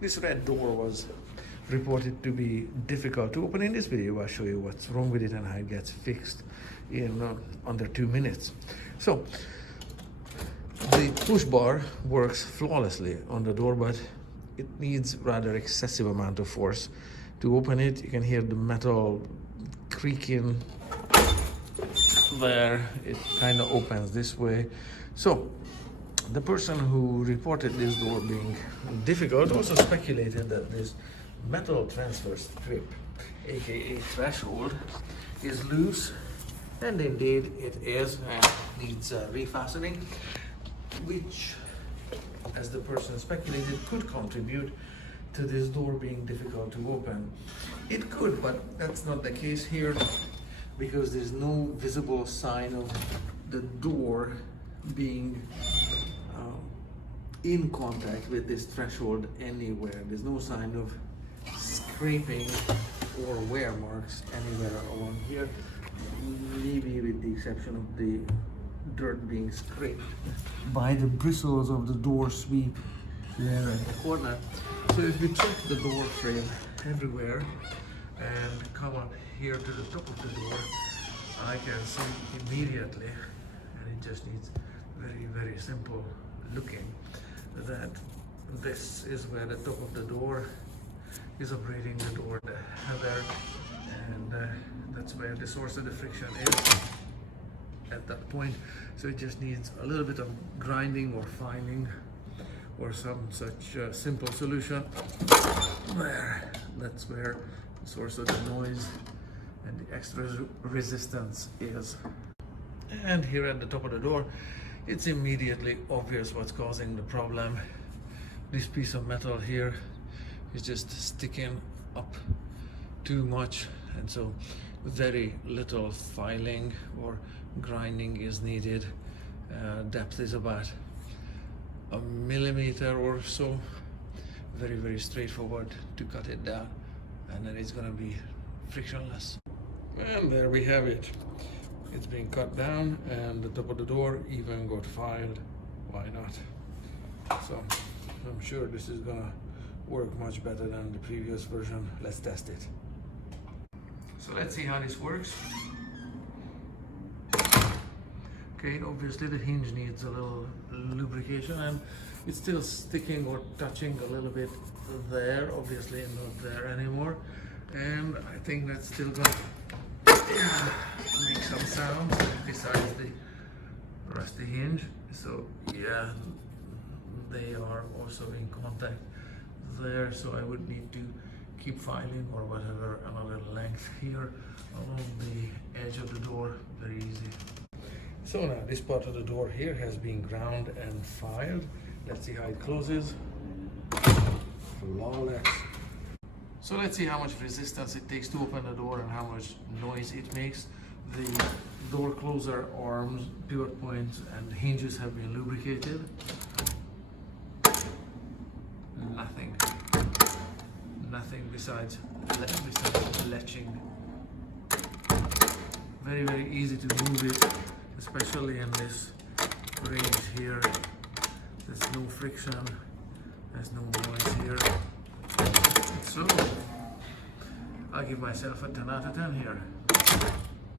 This red door was reported to be difficult to open. In this video, I'll show you what's wrong with it and how it gets fixed in under 2 minutes. So the push bar works flawlessly on the door, but it needs rather excessive amount of force to open it. You can hear the metal creaking there. It kind of opens this way. So the person who reported this door being difficult also speculated that this metal transfer strip, aka threshold, is loose, and indeed it is and needs refastening, which, as the person speculated, could contribute to this door being difficult to open. It could, but that's not the case here, because there's no visible sign of the door being in contact with this threshold anywhere. There's no sign of scraping or wear marks anywhere along here, maybe with the exception of the dirt being scraped by the bristles of the door sweep there at the corner. So if you check the door frame everywhere and come up here to the top of the door, I can see immediately, and it just needs very simple looking, that this is where the top of the door is operating the door, the header, and that's where the source of the friction is at that point. So it just needs a little bit of grinding or filing or some such simple solution. That's where the source of the noise and the extra resistance is. And here at the top of the door, it's immediately obvious what's causing the problem. This piece of metal here is just sticking up too much, and so very little filing or grinding is needed. Depth is about 1 millimeter or so. Very straightforward to cut it down, and then it's going to be frictionless. And there we have it. It's being cut down, and the top of the door even got filed. Why not? So I'm sure this is gonna work much better than the previous version. Let's test it. So let's see how this works. Okay, obviously the hinge needs a little lubrication, and it's still sticking or touching a little bit there, obviously not there anymore. And I think that's still gonna make some sounds besides the rusty hinge. So yeah, they are also in contact there, so I would need to keep filing or whatever another length here along the edge of the door. Very easy. So now this part of the door here has been ground and filed. Let's see how it closes. Flawless. So let's see how much resistance it takes to open the door and how much noise it makes. The door closer arms, pivot points, and hinges have been lubricated. Nothing besides latching. Very easy to move it, especially in this range here. There's no friction, there's no noise here. So I'll give myself a 10 out of 10 here.